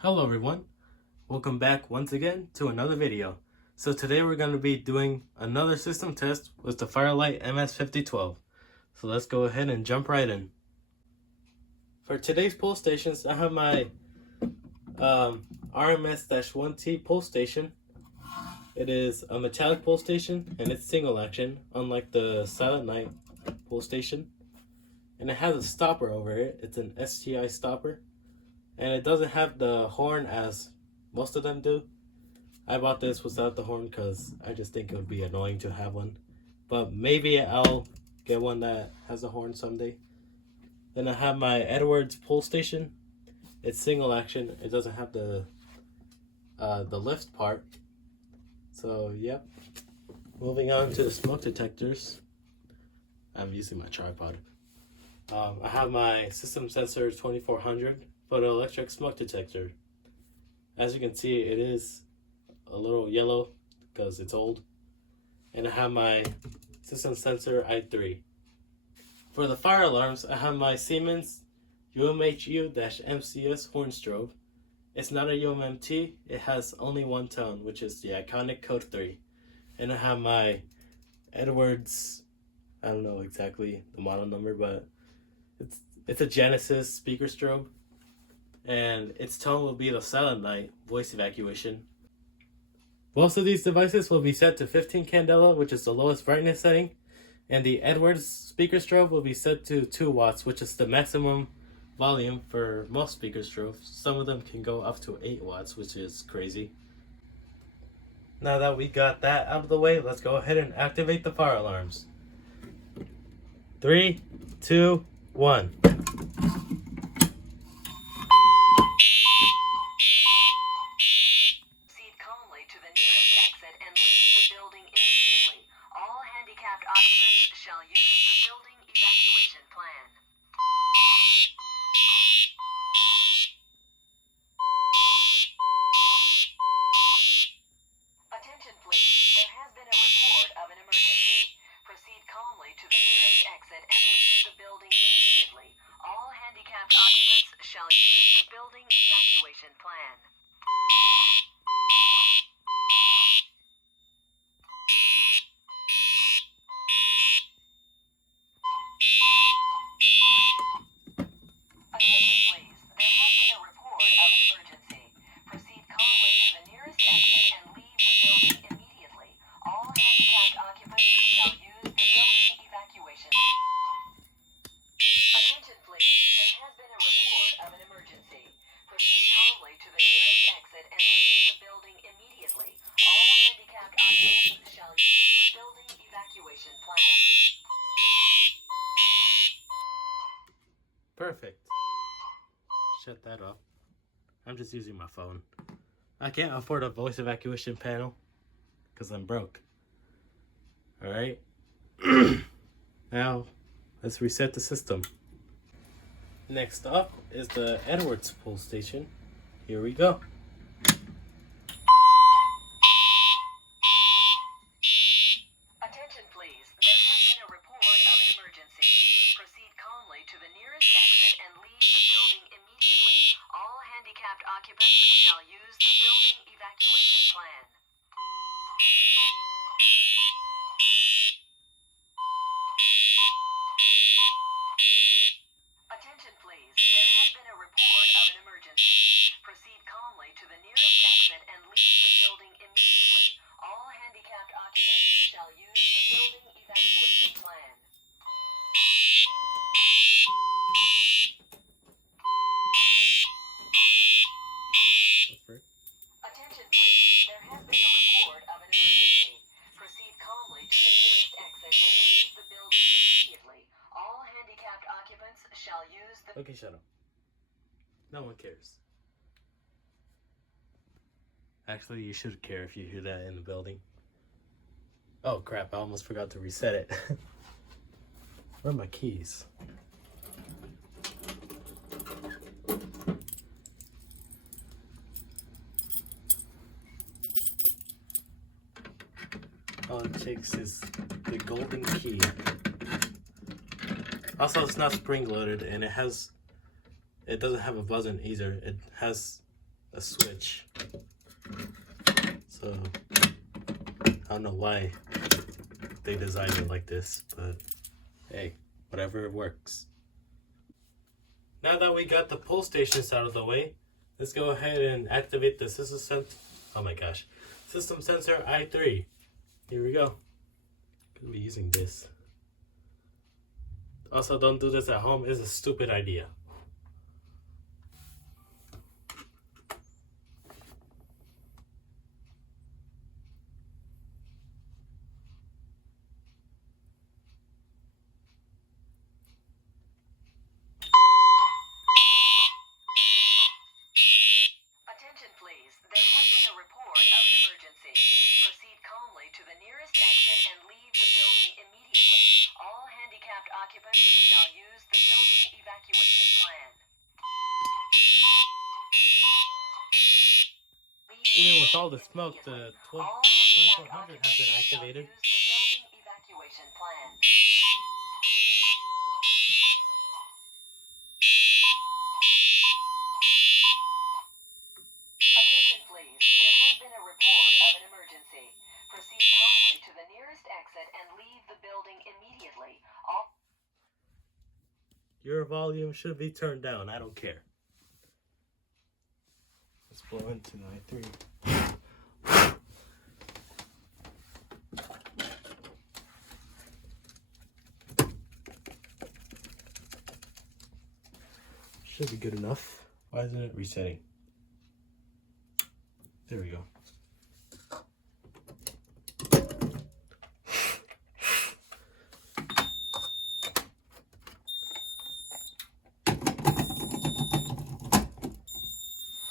Hello everyone, welcome back once again to another video. So today we're going to be doing another system test with the Firelite MS-5012. So let's go ahead and jump right in. For today's pull stations, I have my RMS-1T pull station. It is a metallic pull station and it's single action, unlike the Silent Night pull station. And it has a stopper over it. It's an STI stopper. And it doesn't have the horn as most of them do. I bought this without the horn because I just think it would be annoying to have one. But maybe I'll get one that has a horn someday. Then I have my Edwards pull station. It's single action. It doesn't have the lift part. So yep. Moving on to the smoke detectors. I'm using my tripod. I have my system sensor 2400 photoelectric smoke detector. As you can see, it is a little yellow because it's old. And I have my system sensor i3. For the fire alarms, I have my Siemens UMHU-MCS horn strobe. It's not a UMMT, it has only one tone, which is the iconic code 3. And I have my Edwards, I don't know exactly the model number, but it's a Genesis speaker strobe. And its tone will be the Silent Night voice evacuation. Both of these devices will be set to 15 candela, which is the lowest brightness setting, and the Edwards speaker strobe will be set to 2 watts, which is the maximum volume for most speaker strobes. Some of them can go up to 8 watts, which is crazy. Now that we got that out of the way, let's go ahead and activate the fire alarms. 3, 2, 1. Occupants shall use the building evacuation plan. Attention please, there has been a report of an emergency. Proceed calmly to the nearest exit and leave the building immediately. All handicapped occupants shall use the building evacuation plan. Perfect. Shut that off. I'm just using my phone. I can't afford a voice evacuation panel because I'm broke. Alright. Now, let's reset the system. Next up is the Edwards pull station. Here we go. Attention please, there has been a report of an emergency. Proceed calmly to the nearest exit and leave the building immediately. All handicapped occupants shall use the building evacuation plan. Attention please, there has been a report of an emergency. Proceed calmly to the nearest exit and leave the building immediately. All handicapped occupants shall use the building evacuation plan. Attention please, there has been a report of an emergency. Proceed calmly to the nearest exit and leave the building immediately. All handicapped occupants shall use the... Okay, shut up. No one cares. Actually, you should care if you hear that in the building. Oh crap, I almost forgot to reset it. Where are my keys? All it takes is the golden key. Also, it's not spring loaded, and it doesn't have a button either. It has a switch. So I don't know why they designed it like this, but hey, whatever works. Now that we got the pull stations out of the way, let's go ahead and activate the system sensor I3. Here we go. Gonna be using this. Also, don't do this at home. It's a stupid idea. Attention please, there has been a report of an emergency. Proceed calmly to the nearest exit and leave the building immediately. All handicapped occupants shall use the building evacuation plan. Even with all the smoke, the 2400 has been activated. Use the building evacuation plan. Attention please, there has been a report of an emergency. Proceed calmly to the nearest exit and leave the building immediately. All Your volume should be turned down. I don't care. Let's blow into the I3. Should be good enough. Why isn't it resetting? There we go.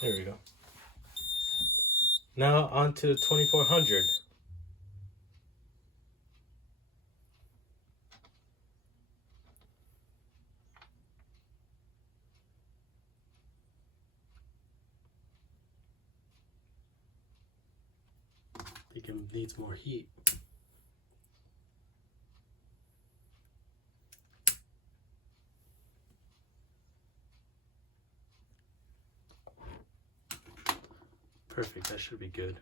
There we go. Now on to the 2400. I think it needs more heat. Perfect, that should be good.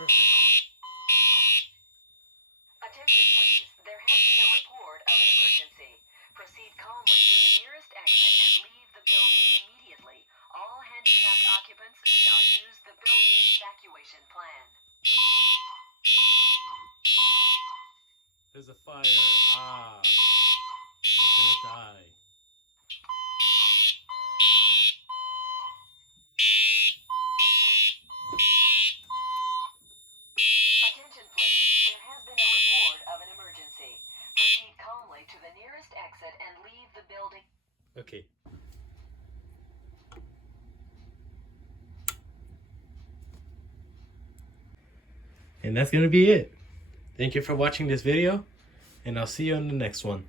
Perfect. Attention please, there has been a report of an emergency. Proceed calmly to the nearest exit and leave the building immediately. All handicapped occupants shall use the building evacuation plan. There's a fire. Ah, I'm gonna die. Attention please, there has been a report of an emergency. Proceed calmly to the nearest exit and leave the building. Okay. And that's gonna be it. Thank you for watching this video, and I'll see you on the next one.